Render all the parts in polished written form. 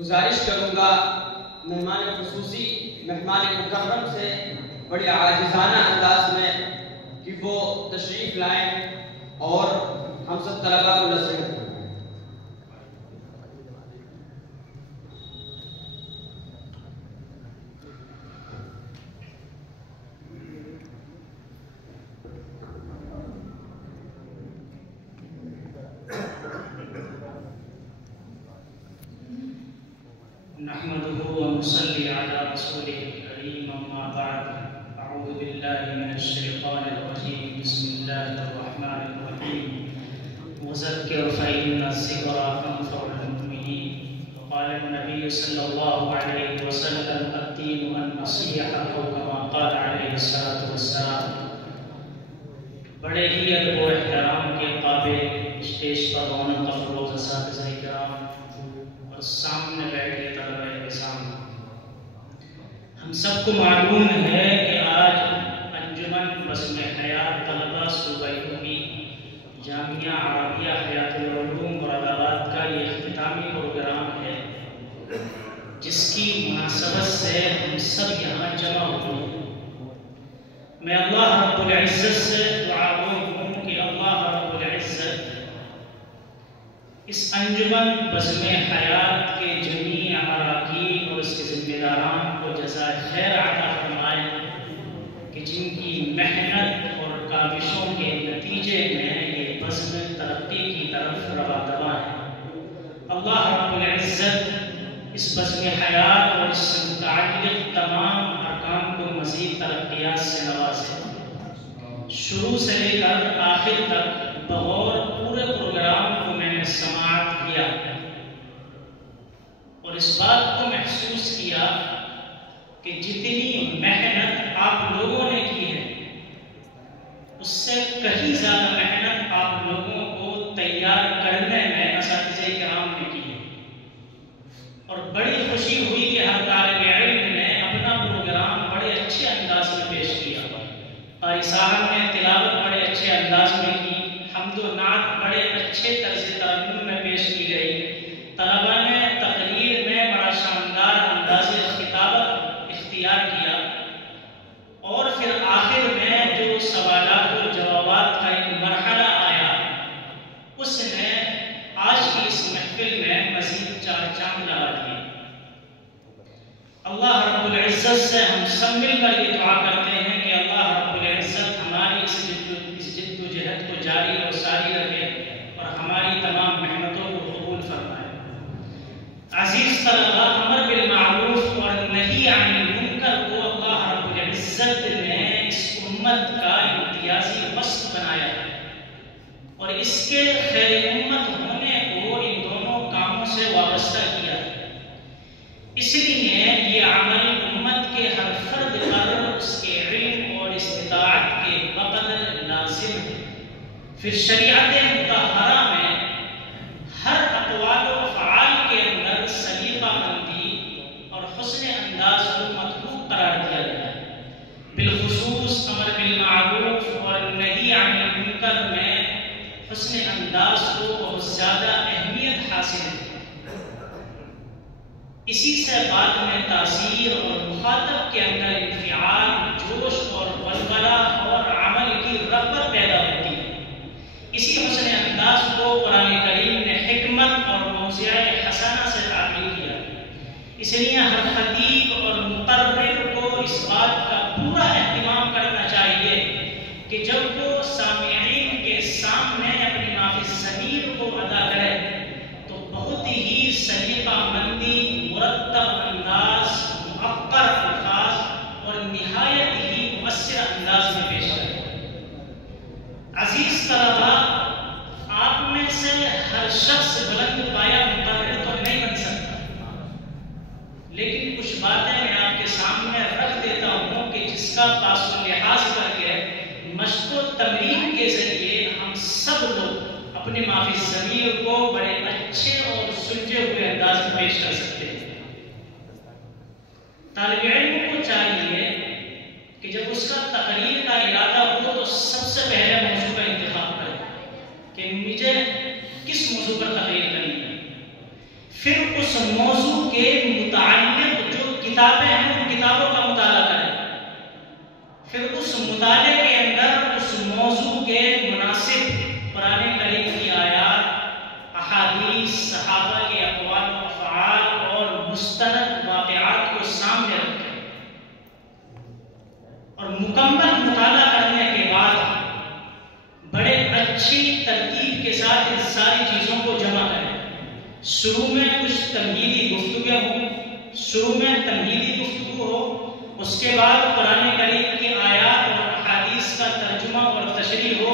گزارش کروں گا مہمان خصوصی مہمان مکرم سے بڑی عاجزانہ انداز میں کہ وہ تشریف لائیں اور ہم سب طلباء کو نصیحت کریں۔ نحمده ونصلي على رسوله الكريم أما بعد أعوذ بالله من الشيطان الرجيم بسم الله الرحمن الرحيم وذكر فإن الذكرى تنفع المؤمنين وقال النبي صلى الله عليه وسلم الدين النصيحة أو كما قال عليه الصلاة والسلام۔ بڑے ہی ادب و احترام کے قابل اسٹیج پر رونق افروز اساتذہ کرام اور سامنے بیٹھے طلبہ نظام، ہم سب کو معلوم ہے کہ آج انجمن بزم حیات طلبہ صوبہ یوپی جامعہ عربیہ حیات العلوم اور ادارات کا یہ اختتامی پروگرام ہے، جس کی مناسبت سے ہم سب یہاں جمع ہوئے ہیں۔ میں اللہ رب العزت سے دعا گو ہوں کہ اللہ رب العزت اس انجمن بزم حیات کے جمیع اراکین اور اس کے ذمہ داران کو جزائے خیر عطا فرمائے کہ جن کی محنت اور کاوشوں کے نتیجے میں یہ بزم ترقی کی طرف رواں دواں ہے۔ اللہ رب العزت اس بزم حیات اور اس سے متعلق تمام ارکان کو مزید ترقیات سے نوازے، شروع سے لے کر آخر تک بغور پورے پروگرام کو میں نے سماعت کیا اور اس بات کو محسوس کیا کہ جتنی محنت آپ لوگوں نے کی ہے اس سے کہیں زیادہ محنت آپ لوگوں کو تیار کرنے میں اساتذہ کرام نے کی ہے، اور بڑی خوشی ہوئی کہ ہر طالب علم نے اپنا پروگرام بڑے اچھے انداز میں پیش کیا، قاری صاحب نے تلاوت بڑے اچھے انداز میں کی، حمد و نعت بڑے اچھے طرز ترنم میں پیش کی گئی، طلبہ نے تقریر میں بڑا شاندار انداز خطابت اختیار کیا، اور پھر آخر میں جو سوالات و جوابات کا ایک مرحلہ آیا اس نے آج کی اس محفل میں مزید چار چاند لگا دیے۔ اللہ رب العزت سے ہم سب مل کر یہ دعا کرتے ہیں کہ اللہ رب العزت ہماری اس جد و جہد کو جاری اور ساری رکھے اور ہماری تمام محنتوں کو قبول فرمائے۔ عزیز طلبہ، امر بالمعروف اور نہی عن المنکر کو اللہ رب العزت نے اس امت کا امتیازی وصف بنایا ہے، اور اس کے خیر امت ہونے کو ان دونوں کاموں سے وابستہ کیا ہے۔ اس لیے یہ عمل امت کے ہر فرد پر اس کے علم اور استطاعت کے بقدر لازم ہے۔ پھر شریعت مطہرہ میں ہر اقوال و افعال کے اندر سلیقہ مندی اور حسن انداز کو مطلوب قرار دیا گیا ہے، بالخصوص امر بالمعروف اور نہی عن المنکر میں حسن انداز کو بہت زیادہ اہمیت حاصل ہے۔ اسی سے بعد میں تاثیر اور مخاطب کے اندر انفعال، جوش اور ولولہ اور عمل کی رغبت پیدا ہوتی ہے۔ اسی حسن انداز کو قرآن کریم نے حکمت اور موضع حسنہ سے تعبیر کیا، اس لیے ہر خطیب اور مقرر کو اس بات کا پورا اہتمام کرنا چاہیے کہ جب وہ سامعین کے سامنے اپنی ما فی الضمیر کو ادا کرے تو بہت ہی سلیقہ مندی، مرتب انداز، معقر الفاظ اور نہایت ہی مؤثر انداز میں پیش کرے۔ عزیز طلبہ، آپ میں سے ہر شخص بلند پایا مقرر تو نہیں بن سکتا، لیکن کچھ باتیں میں آپ کے سامنے رکھ دیتا ہوں کہ جس کا پاس و لحاظ کر کے مشق و تمرین کے ذریعے ہم سب لوگ اپنے ما فی الضمیر کو بڑے اچھے اور سلجھے ہوئے انداز میں پیش کر سکتے ہیں۔ طالب علم کو چاہیے کہ جب اس کا تقریر کا ارادہ ہو تو سب سے پہلے موضوع کا انتخاب کرے کہ مجھے کس موضوع پر تقریر کرنی ہے، پھر اس موضوع کے متعلق جو کتابیں ہیں ان کتابوں کا مطالعہ کریں، پھر اس مطالعے کے اندر اس موضوع کے مناسب قرآن کریم کی آیات، احادیث، صحابہ کے اقوال و افعال اور مستند واقعات کو سامنے رکھیں، اور مکمل مطالعہ کرنے کے بعد بڑے اچھی ترتیب کے ساتھ ان ساری چیزوں کو جمع کریں۔ شروع میں کچھ تمہیدی گفتگو ہو، اس کے بعد قرآن کریم کی آیات اور احادیث کا ترجمہ اور تشریح ہو،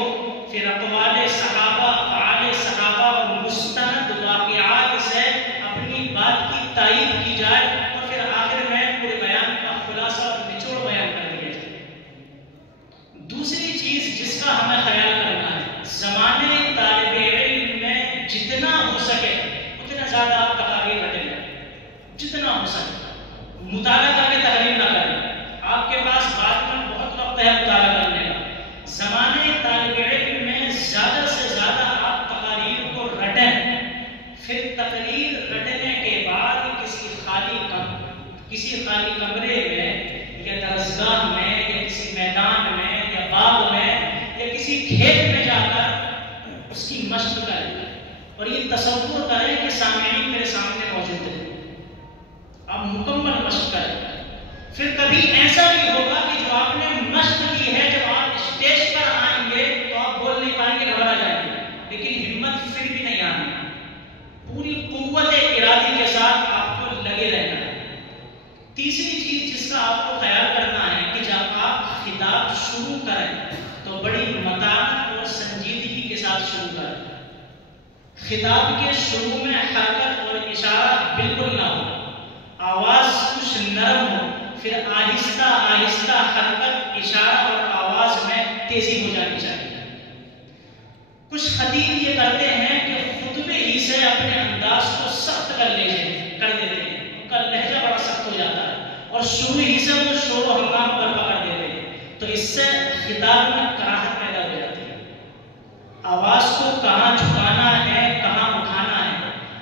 پھر اقوال صحابہ، افعال صحابہ اور مستند واقعات سے اپنی بات کی تائید کی جائے، اور پھر آخر میں پورے بیان کا خلاصہ اور نچوڑ بیان کر دیا جائے۔ دوسری چیز جس کا ہمیں خیال کرنا ہے، زمانے طالب علم میں جتنا ہو سکے اتنا زیادہ آپ تقاریر رٹیں، جتنا ہو سکے مطالعہ کر کے تقریر نہ کریں۔ آپ کے پاس بعد میں بہت وقت ہے مطالعہ کرنے کا، زمانے طالب علم میں زیادہ سے زیادہ آپ تقاریر کو رٹیں، پھر تقریر رٹنے کے بعد کسی خالی کمرے میں یا درسگاہ میں یا کسی میدان میں یا باغ میں یا کسی کھیت میں جا کر اس کی مشق کریں، اور یہ تصور کریں کہ سامعین میرے سامنے موجود ہیں، آپ مکمل مشق کریں۔ پھر کبھی ایسا بھی ہوگا کہ جو آپ نے مشق کی ہے، جب آپ اسٹیج پر آئیں گے تو آپ بول نہیں پائیں گے، گھبرا جائیں گے، لیکن ہمت پھر بھی نہیں آنی، پوری قوت ارادی کے ساتھ آپ کو لگے رہنا ہے۔ تیسری چیز جس کا آپ کو خیال کرنا ہے کہ جب آپ خطاب شروع کریں تو بڑی متانت اور سنجیدگی کے ساتھ شروع کریں۔ خطاب کے شروع میں حرکت اور اشارہ بالکل نہ ہو، آواز کچھ نرم ہو، پھر آہستہ آہستہ حرکت، اشارہ اور آواز میں تیزی ہو جانی چاہیے۔ کچھ خطیب یہ کرتے ہیں کہ خطبے ہی سے اپنے انداز کو سخت کر دیتے ہیں، ان کا لہجہ بڑا سخت ہو جاتا ہے، اور شروع ہی سے وہ شور و ہنگام پر پکڑ دیتے ہیں، تو اس سے خطاب میں کراہت پیدا ہو جاتی ہے۔ آواز کو کہاں جھکانا ہے، کہاں اٹھانا ہے،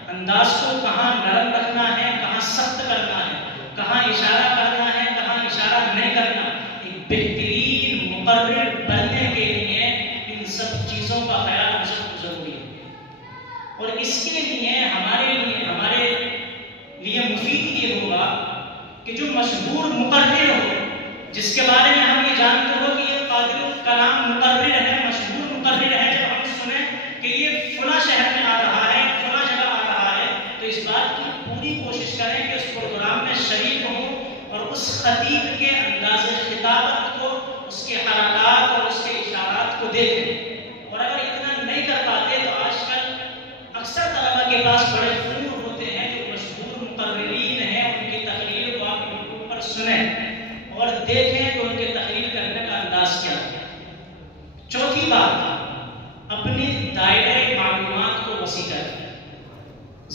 انداز کو کہاں نرم رکھنا ہے، کہاں سخت کرنا ہے، کہاں اشارہ کرنا ہے، کہاں اشارہ نہیں کرنا، ایک بہترین مقرر بننے کے لیے ان سب چیزوں کا خیال بہت ضروری ہے۔ اور اس کے لیے ہمارے لیے مفید یہ ہوگا کہ جو مشہور مقرر ہو، جس کے بارے میں ہم یہ جانتے ہو کہ یہ قادر الکلام مقرر ہے، مشہور مقرر ہے، جب ہم سنیں کہ یہ فلاں شہر میں آ رہا ہے، فلاں جگہ آ رہا ہے، تو اس بات کی پوری کوشش کریں کہ اس پروگرام میں شریک ہوں اور اس خطیب کے انداز خطابت کو، اس کے حرکات اور اس کے اشارات کو دیکھیں۔ اور اگر اتنا نہیں کر پاتے تو آج کل اکثر طلبہ کے پاس بڑے فون ہوتے ہیں جو مشہور مقررین ہیں، ان کی تقریر کو آپ یوٹیوب پر سنیں اور دیکھیں کہ ان کے تقریر کرنے کا انداز کیا ہے۔ چوتھی بات، اپنی دائرۂ معلومات کو وسیع کریں،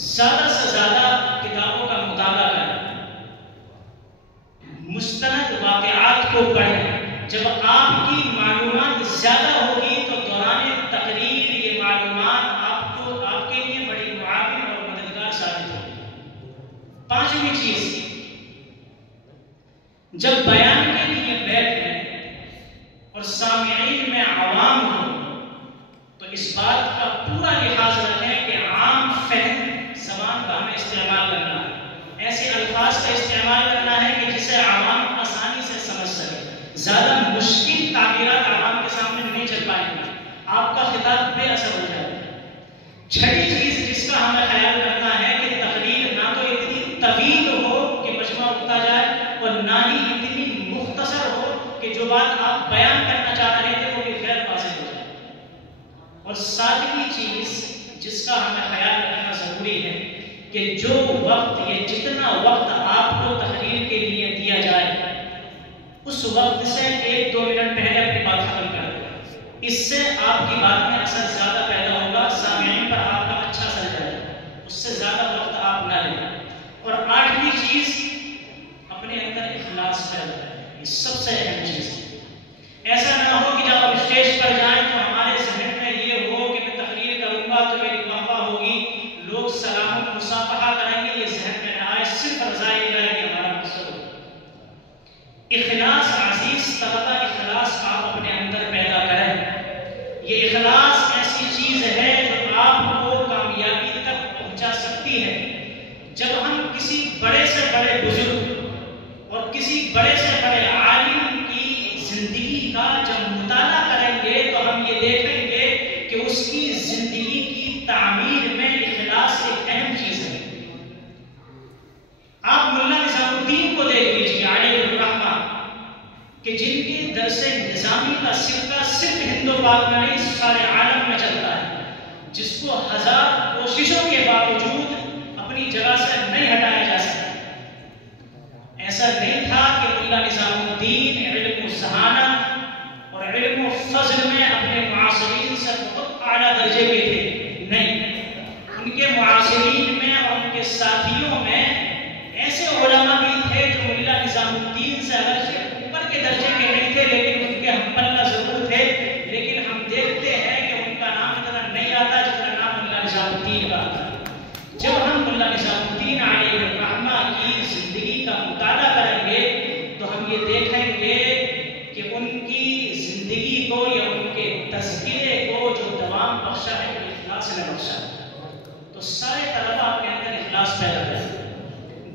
زیادہ سے زیادہ کتابوں کا مطالعہ کریں، مستند واقعات کو پڑھیں۔ جب آپ کی معلومات زیادہ ہوگی تو دوران تقریر یہ معلومات آپ کے لیے بڑی معاون اور مددگار ثابت ہوگی۔ پانچویں چیز، جب بیان کے لیے بیٹھیں اور سامعین میں عوام ہو تو اس بات کا پورا لحاظ رکھیں کہ عام فہم زبان کا ہمیں استعمال کرنا ہے، ایسے الفاظ کا استعمال کرنا ہے کہ جسے عوام آسانی سے سمجھ سکے۔ زیادہ مشکل تعبیرات عوام کے سامنے نہیں چل پائیں گے، آپ کا خطاب بے اثر ہو جائے گا۔ چھٹی چیز جس کا ہمیں خیال کرنا ہے کہ تقریر نہ تو اتنی طویل ہو کہ مجمع اٹھتا جائے، اور نہ ہی اتنی مختصر ہو کہ جو بات آپ بیان کرنا چاہ رہے تھے وہ بھی غیر واضح ہو جائے۔ اور ساتویں چیز جس کا ہمیں خیال رکھنا ضروری ہے کہ جو وقت، یہ جتنا وقت آپ کو تقریر کے لیے دیا جائے اس وقت سے 1-2 منٹ پہلے اپنی بات ختم کر دیں، اس سے آپ کی بات میں اثر زیادہ پیدا ہوگا، سامعین پر آپ کا اچھا اثر جائے گا، اس سے زیادہ وقت آپ نہ لیں۔ اور آٹھویں چیز، اپنے اندر اخلاص پیدا کریں، یہ سب سے اہم چیز ہے۔ ایسا نہ ہو کہ جب آپ اسٹیج پر جائیں تو ہمارے ذہن میں یہ ہو کہ میں تقریر کروں گا تو میری واہ واہ ہوگی، لوگ سلام و مصافحہ کریں درس نظامی کا سکہ صرف ہند و پاک میں نہیں سارے عالم میں چلتا ہے، جس کو ہزار کوششوں کے باوجود اپنی جگہ سے نہیں ہٹایا جا سکتا۔ ایسا نہیں تھا کہ ملا نظام الدین علم و ذہانت اور علم و فضل میں اپنے معاصرین سے بہت اعلیٰ درجے کے تھے، نہیں، ان کے معاصرین میں اور ان کے ساتھیوں میں ایسے علماء بھی تھے جو ملا نظام الدین سے اگرچہ اوپر کے درجے کے نہیں تھے لیکن ان کے ہم پلہ ضرور تھے، لیکن ہم دیکھتے ہیں کہ ان کا نام اتنا نہیں آتا جتنا نام ملا نظام الدین کا آتا۔ جب ہم ملا نظام الدین علیہ الرحمہ کی زندگی کا مطالعہ کریں گے تو ہم یہ دیکھیں گے کہ ان کی زندگی کو یا ان کے تذکرے کو جو دوام بخشا ہے وہ اخلاص نے بخشا ہے۔ تو سارے طلباء اپنے اندر اخلاص پیدا کریں۔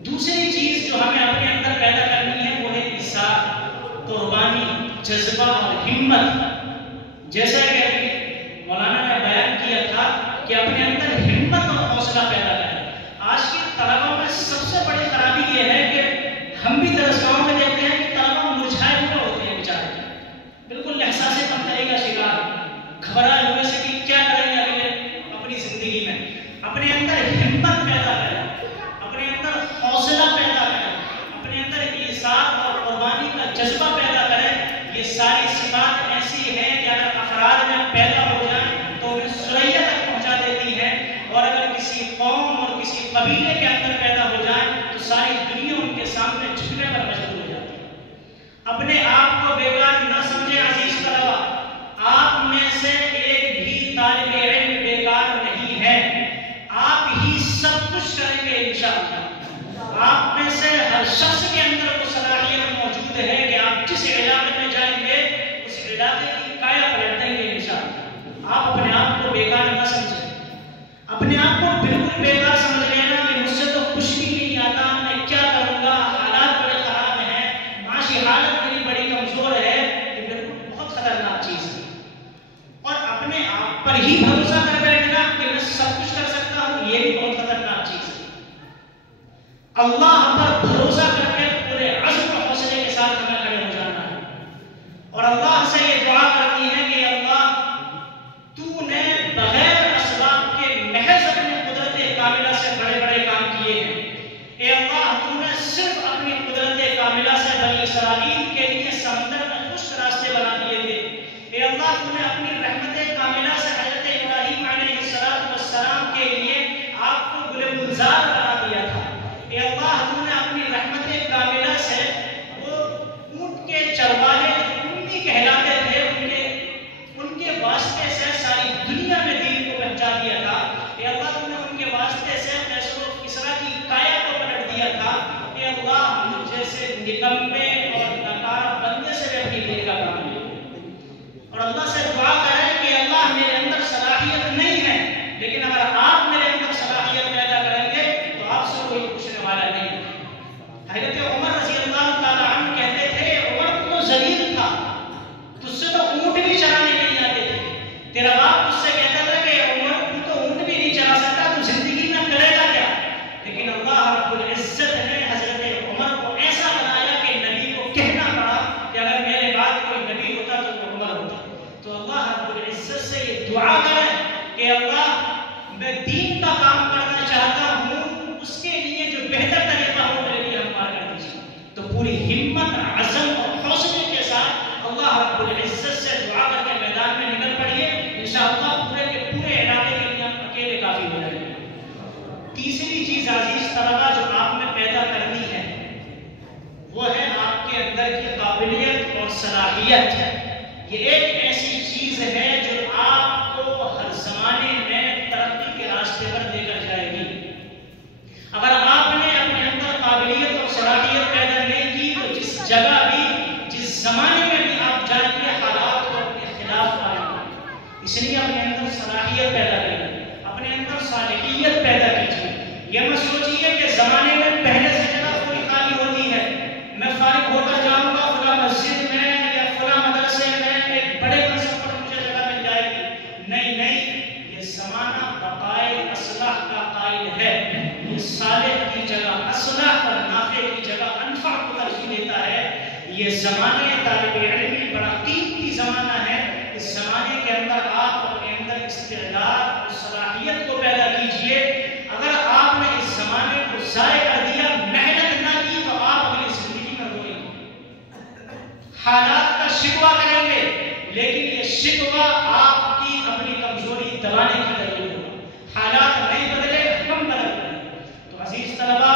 دوسری چیز جو ہمیں اپنے اندر پیدا کرنی ہے وہ ہے ایثار، قربانی، جذبہ اور ہمت۔ جیسا کہ مولانا نے بیان کیا تھا کہ اپنے اندر ہمت اور حوصلہ پیدا کریں۔ آج کے طلباء میں سب سے بڑی خرابی یہ ہے کہ ہم بھی درسگاہوں میں دیکھتے ہیں کہ طلباء مرجھائے ہوئے ہوتے ہیں بیچارے، بالکل احساس کمتری کا شکار، گھبرائے ہوئے سے کہ کیا کریں گے اپنی زندگی میں۔ اپنے اندر ہمت پیدا کریں، اپنے اندر حوصلہ پیدا کریں، اپنے اندر ایثار اور قربانی کا جذبہ پیدا کریں۔ یہ ساری صفات ایسی ہیں کہ اگر افراد میں پیدا ہو جائیں تو انہیں سریا تک پہنچا دیتی ہیں، اور اگر کسی قوم اور کسی قبیلے کے اندر پیدا ہو جائیں تو ساری دنیا ان کے سامنے جھکنے پر مجبور ہو جاتی ہے۔ اپنے آپ کو بیکار نہ سمجھیں عزیز طلباء، آپ میں سے ایک بھی طالب علم بیکار نہیں ہے، آپ ہی سب کچھ کریں گے انشاءاللہ۔ آپ میں سے ہر شخص کے اندر وہ صلاحیت موجود ہے کہ آپ جس علاقے میں جائیں گے اس علاقے کی کایا پلٹ دیں گے انشاءاللہ۔ آپ اپنے آپ کو بیکار نہ سمجھیں، اپنے آپ کو بالکل بیکار سمجھ لینا کہ مجھ سے تو کچھ بھی نہیں آتا، میں کیا کروں گا، حالات بڑے خراب ہیں، معاشی حالت میری بڑی کمزور ہے، یہ بالکل بہت خطرناک چیز ہے۔ اور اپنے آپ پر ہی بھروسہ کر بیٹھنا کہ میں سب کچھ کر سکتا ہوں، یہ بھی بہت خطرناک چیز ہے۔ اللہ پر بھروسہ کر کے پورے عزم و حوصلے کے ساتھ ہمیں کھڑے ہو جانا ہے، اور اللہ سے یہ دعا کرنی ہے کہ اللہ تو نے بغیر اسباب کے محض اپنی قدرت کاملہ سے بڑے بڑے کام کیے ہیں۔ اے اللہ تو نے صرف اپنی قدرت کاملہ سے بنی اسرائیل کے لیے سمندر میں خشک راستے بنا دیے تھے۔ اے اللہ تو نے اپنی رحمت کاملہ سے حضرت ابراہیم علیہ السلام کے لیے آپ کو گل گلزار بنا دیا تھا۔ اے اللہ تو نے اپنی رحمت کاملہ سے وہ اونٹ کے چرواہے جو امی کہلاتے تھے ان کے واسطے سے ساری دنیا میں دین کو پہنچا دیا تھا۔ اے اللہ تو نے ان کے واسطے سے قیصر و کسریٰ کی کایا کو پلٹ دیا تھا۔ اے اللہ مجھ جیسے نکمے اور ناکارہ بندے سے بھی اپنی دین کا کام لے، اور اللہ سے دعا کریں کہ اللہ میرے اندر صلاحیت نہیں ہے، لیکن اگر آپ میرے اندر صلاحیت پیدا کریں گے تو آپ سے کوئی پوچھنے والا نہیں ہے۔ حضرت عمر رضی اللہ تعالیٰ عنہ کہتے تھے عمر تو ذلیل تھا، تجھ سے تو اونٹ بھی چرانے نہیں آتے تھے، تیرا باپ تجھ سے کہتا تھا کہ عمر تو اونٹ بھی نہیں چرا سکتا، تو زندگی میں کرے گا کیا؟ لیکن اللہ رب العزت نے حضرت عمر کو ایسا بنایا کہ نبی کو کہنا پڑا کہ اگر میرے بعد کوئی نبی ہوتا تو وہ عمر ہوتا۔ تو اللہ رب العزت سے یہ دعا کریں کہ اللہ میں دین کا کام کرنا چاہتا ہوں، اس کے لیے جو بہتر طریقہ ہو میرے لیے ہموار کر دیجیے۔ تو پوری ہمت، عزم اور حوصلے کے ساتھ اللہ رب العزت سے دعا کر کے میدان میں نکل پڑیے، انشاءاللہ پورے کے پورے علاقے کے لیے ہم اکیلے کافی ہو جائیں گے۔ تیسری چیز عزیز طلباء جو آپ میں پیدا کرنی ہے وہ ہے آپ کے اندر کی قابلیت اور صلاحیت۔ یہ ایک ایسی چیز ہے جو آپ کو ہر زمانے میں ترقی کے راستے پر لے کر جائے گی۔ اگر آپ نے اپنے اندر قابلیت اور صلاحیت پیدا نہیں کی تو جس جگہ بھی، جس زمانے میں بھی آپ جائیں گے حالات کو اپنے خلاف پائیں گے۔ اس لیے اپنے اندر صلاحیت پیدا کیجیے، اپنے اندر صالحیت پیدا کیجیے۔ یہ مت سوچیے کہ زمانے میں پہلے سے جگہ تھوڑی خالی ہوتی ہے، میں فارغ ہو کر جاؤں گا فلاں مسجد میں یا فلاں مدرسے میں، ایک بڑے منصب پر مجھے جگہ مل جائے گی۔ نہیں نہیں، یہ زمانہ بقائے اصلاح کا قائل ہے۔ یہ صالح کی جگہ اصلاح اور نافع کی جگہ انفع کو ترجیح دیتا ہے۔ یہ زمانے طالب علم بڑا زمانہ ہے، اس زمانے کے اندر آپ اپنے اندر استعداد اور صلاحیت کو پیدا کیجئے۔ اگر آپ نے اس زمانے کو ضائع کر دیا، محنت نہ کی، تو آپ اگلی زندگی میں روئیں گے، حالات کا شکوہ کریں گے، لیکن یہ شکوہ آپ کی اپنی کمزوری دبانے کی دلیل ہوگا۔ حالات نہیں بدلے، ہم بدل گئے۔ تو عزیز طلبہ،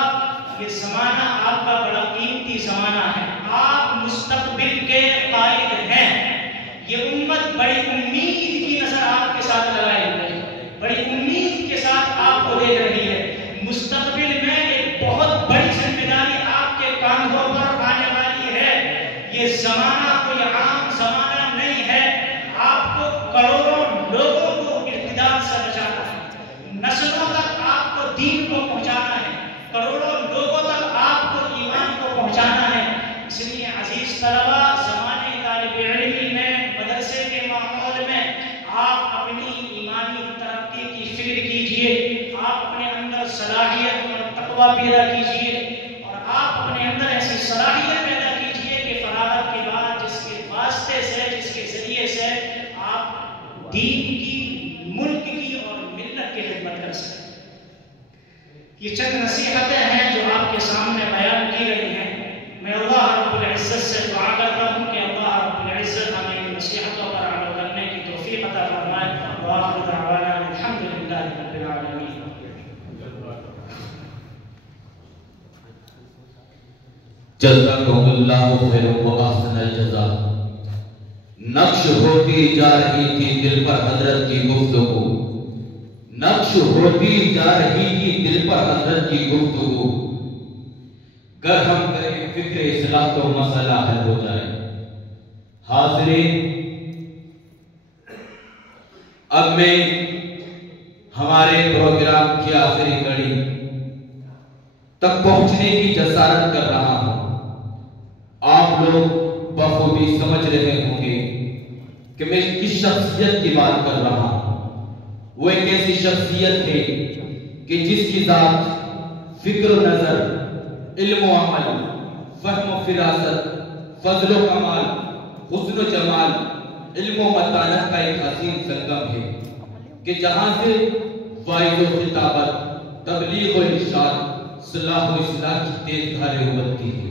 یہ زمانہ آپ کا بڑا قیمتی زمانہ ہے، آپ مستقبل کے قائد ہیں۔ یہ امت بڑی امید کی نظر آپ کے ساتھ لگائے ہوئے ہے، بڑی امید کے ساتھ آپ کو دیکھ رہی ہے۔ مستقبل میں ایک بہت بڑی ذمہ داری آپ کے کاندھوں پر آنے والی ہے۔ یہ زمانہ کوئی عام زمانہ نہیں ہے، آپ کو کروڑوں لوگوں کو ارتداد سے بچانا ہے، نسلوں تک آپ کو دین کو پہنچانا ہے، کروڑوں لوگوں تک آپ کو ایمان کو پہنچانا ہے۔ اس لیے عزیز طلبہ، زمانے طالب علمی میں، مدرسے کے ماحول میں آپ اپنی ایمانی ترقی کی فکر کیجئے، آپ اپنے اندر صلاحیت اور تقوی پیدا کیجئے، اور آپ اپنے اندر ایسی صلاحیت پیدا کیجئے کہ فراغت کے بعد جس کے واسطے سے، جس کے ذریعے سے آپ دین کی، ملک کی اور ملت کی خدمت کر سکیں۔ یہ چند نصیحتیں ہیں جو آپ کے سامنے بیان کی گئی ہیں۔ میں اللہ رب العزت سے دعا کرتا ہوں کہ اللہ رب العزت ہمیں ان نصیحتوں پر عمل کرنے کی توفیق عطا فرمائے۔ وآخر دعوانا الحمدللہ رب العالمین۔ جزاکم اللہ خیر و احسن الجزا۔ نقش ہوتی جا رہی تھی دل پر حضرت کی گفتگو، نقش ہوتی جا رہی تھی دل پر حضرت کی گفتگو، گر ہم کریں فکر اصلاح تو مسئلہ حل ہو جائے۔ حاضرین، اب میں ہمارے پروگرام کی آخری کڑی تک پہنچنے کی جسارت کر رہا ہوں۔ آپ لوگ بخوبی سمجھ رہے ہوں گے کہ میں کس شخصیت کی بات کر رہا ہوں۔ وہ ایک ایسی شخصیت ہے کہ جس کی ذات فکر و نظر، علم و عمل، فہم و فراست، فضل و کمال، حسن و جمال، علم و متانت کا ایک حسین سنگم ہے کہ جہاں سے وعظ و خطابت، تبلیغ و ارشاد، صلاح و اصلاح کی تیز دھاریں ابلتی ہیں،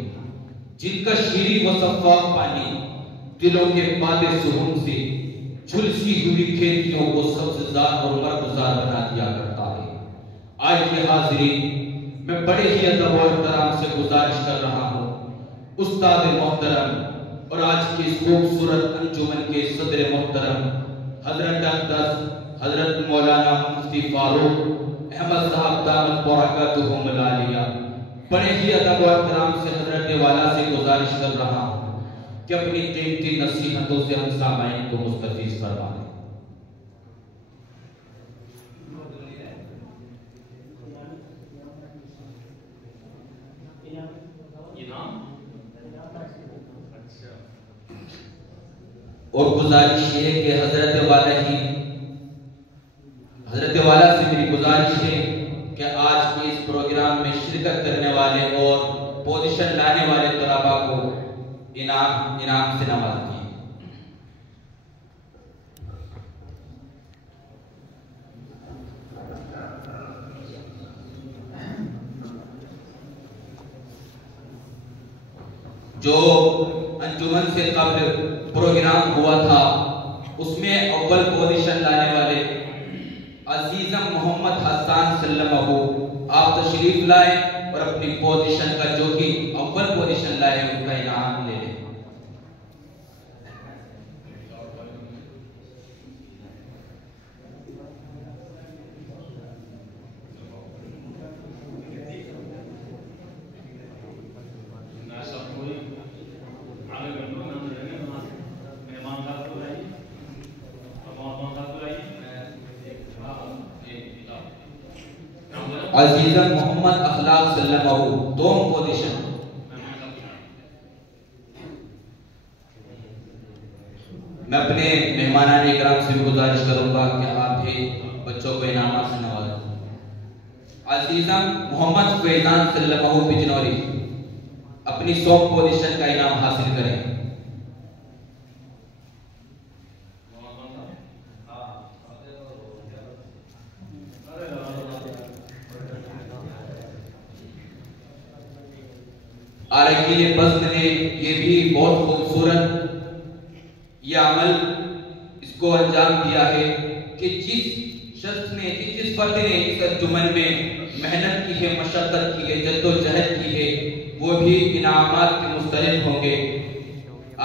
جن کا شیریں و شفاف پانی دلوں کے باد سہون سے جھلسی ہوئی کھیتیوں کو سبززار اور مرغزار بنا دیا کرتا ہے۔ آئیے حاضرین، میں بڑے ہی ادب و احترام سے گزارش کر رہا ہوں استاد محترم اور آج کی اس خوبصورت انجمن کے صدر محترم حضرت اقدس حضرت مولانا مفتی فاروق احمد صاحب دامت برکاتہم العالیہ، بڑے ہی ادب و احترام سے حضرت والا سے گزارش کر رہا ہوں کہ اپنی قیمتی نصیحتوں سے ہم سامعین کو مستفیض فرمائیں۔ اور گزارش یہ ہے کہ حضرت والا سے میری گزارش ہے کہ آج کے اس پروگرام میں شرکت کرنے والے اور پوزیشن لانے والے طلباء کو انعام سے نوازیں۔ جو انجمن سے قبل پروگرام ہوا تھا اس میں اول پوزیشن لانے والے عزیزم محمد حسان سلمہ آپ تشریف لائے اور اپنی پوزیشن کا جو کہ اول پوزیشن لائے ان کا انعام لے لیں۔ عزیزم محمد اخلاق سلمہ دوم پوزیشن۔ میں اپنے مہمانان اکرام سے بھی گزارش کروں گا کہ آپ بھی بچوں کو انعامات سے نوازیں۔ عزیزم محمد فیضان سلمہ بجنوری اپنی 100 پوزیشن کا انعام حاصل کریں۔ آرکیل بزم نے یہ بھی بہت خوبصورت یہ عمل اس کو انجام دیا ہے کہ جس شخص نے جس فرد نے اس انجمن میں محنت کی ہے، مشقت کی ہے، جد و جہد کی ہے، وہ بھی انعامات کے مستحق ہوں گے۔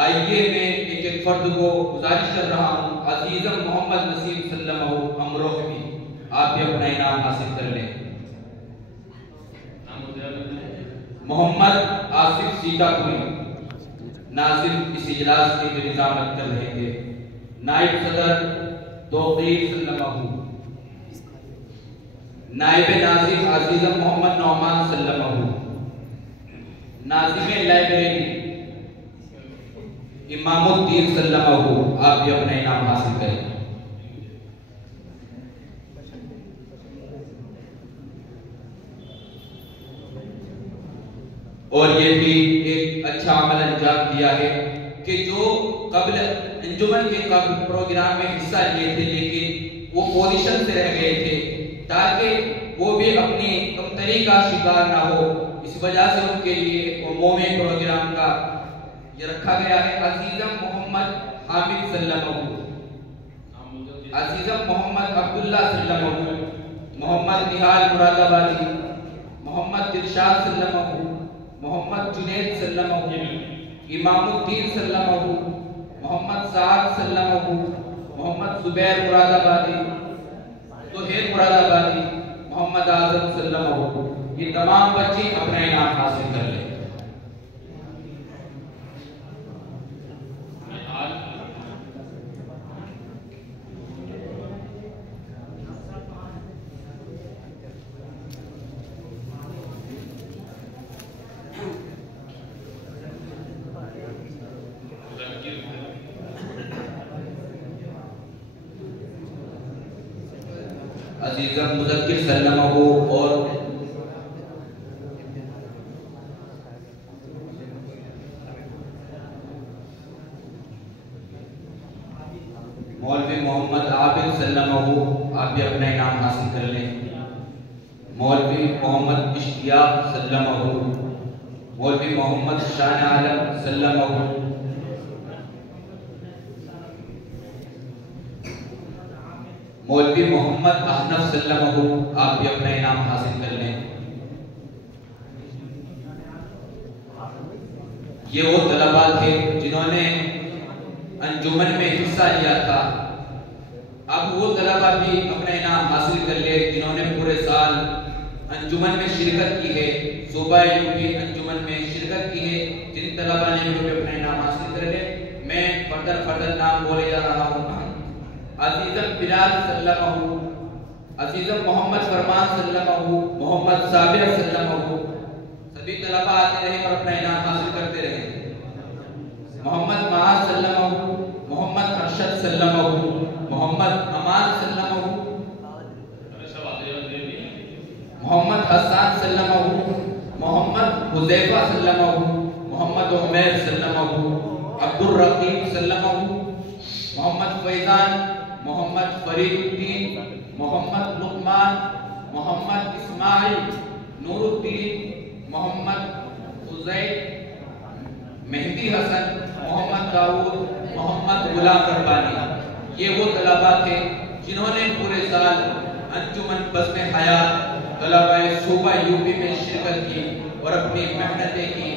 آئیے میں ایک ایک فرد کو گزارش کر رہا ہوں، عزیزم محمد نسیم صلی اللہ علیہ وسلم امروہ بھی آپ بھی اپنا انعام حاصل کر لیں۔ محمد آصف سیتا پوری ناظم اس اجلاس کی بھی نظامت کر رہے تھے۔ نائب صدر توقیر صلی اللہ علیہ وسلم، نائب ناظم عزیزم محمد نعمان صلی اللہ علیہ وسلم، ناظم لائبریری امام الدین صلی اللہ علیہ وسلم، آپ بھی اپنا انعام حاصل کریں۔ اور یہ بھی ایک اچھا عمل انجام دیا ہے کہ جو قبل انجمن کے قبل پروگرام میں حصہ لیے تھے لیکن وہ پوزیشن سے رہ گئے تھے تاکہ وہ بھی اپنی کمتری کا شکار نہ ہو، اس وجہ سے ان کے لیے عمومی پروگرام کا یہ رکھا گیا ہے۔ عزیزم محمد حامد صلی اللہ علیہ وسلم، عزیزم محمد عبداللہ صلی اللہ علیہ وسلم، محمد نہال مراد آبادی، محمد دلشاد صلی اللہ علیہ وسلم، محمد جنید صلی اللہ علیہ وسلم، امام الدین صلی اللہ علیہ وسلم، محمد سعد صلی اللہ علیہ وسلم، محمد زبیر مراد آبادی، طاہر مراد آبادی، محمد اعظم صلی اللہ علیہ وسلم، یہ تمام بچے اپنا انعام حاصل کر لیں۔ عزیزم مذکر صلی اللہ علیہ وسلم اور مولوی محمد عابد صلی اللہ علیہ وسلم، آپ بھی اپنا انعام حاصل کر لیں۔ مولوی محمد اشتیاق صلی اللہ علیہ وسلم، مولوی محمد شان عالم صلی اللہ علیہ وسلم، مولوی محمد احنف صلی اللہ علیہ وسلم، آپ بھی اپنا انعام حاصل کر لیں۔ یہ وہ طلباء تھے جنہوں نے انجمن میں حصہ لیا تھا، اب وہ طلباء بھی اپنا انعام حاصل کر لے جنہوں نے پورے سال انجمن میں شرکت کی ہے، صوبہ یوپی انجمن میں شرکت کی ہے، جن طلباء نے بھی اپنا انعام حاصل کر لے۔ میں فردر نام بولے جا رہا ہوں۔ عزیزم بلال صلی اللہ علیہ وسلم، عزیزم محمد فرمان صلی اللہ علیہ وسلم، محمد صابر صلی اللہ علیہ وسلم، سبھی طلباء آتے رہے اور اپنا انعام حاصل کرتے رہے۔ محمد معاذ صلی اللہ علیہ وسلم، محمد ارشد صلی اللہ علیہ وسلم، محمد امان صلی اللہ علیہ وسلم، محمد حسان صلی اللہ علیہ وسلم، محمد حذیفہ صلی اللہ علیہ وسلم، محمد عمیر صلی اللہ علیہ وسلم، عبد الرقیب صلی اللہ علیہ وسلم، محمد فیضان، محمد فرید الدین، محمد لقمان، محمد اسماعیل، نور الدین، محمد عزید، مہدی حسن، محمد داؤد، محمد غلام ربانی، یہ وہ طلباء تھے جنہوں نے پورے سال انجمن بزم حیات طلباء صوبہ یوپی میں شرکت کی اور اپنی محنتیں کی۔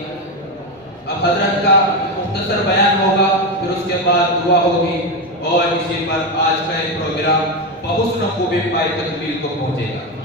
اب حضرت کا مختصر بیان ہوگا، پھر اس کے بعد دعا ہوگی اور اسی پر آج کا یہ پروگرام بحسن خوبی پائے تکمیل کو پہنچے گا۔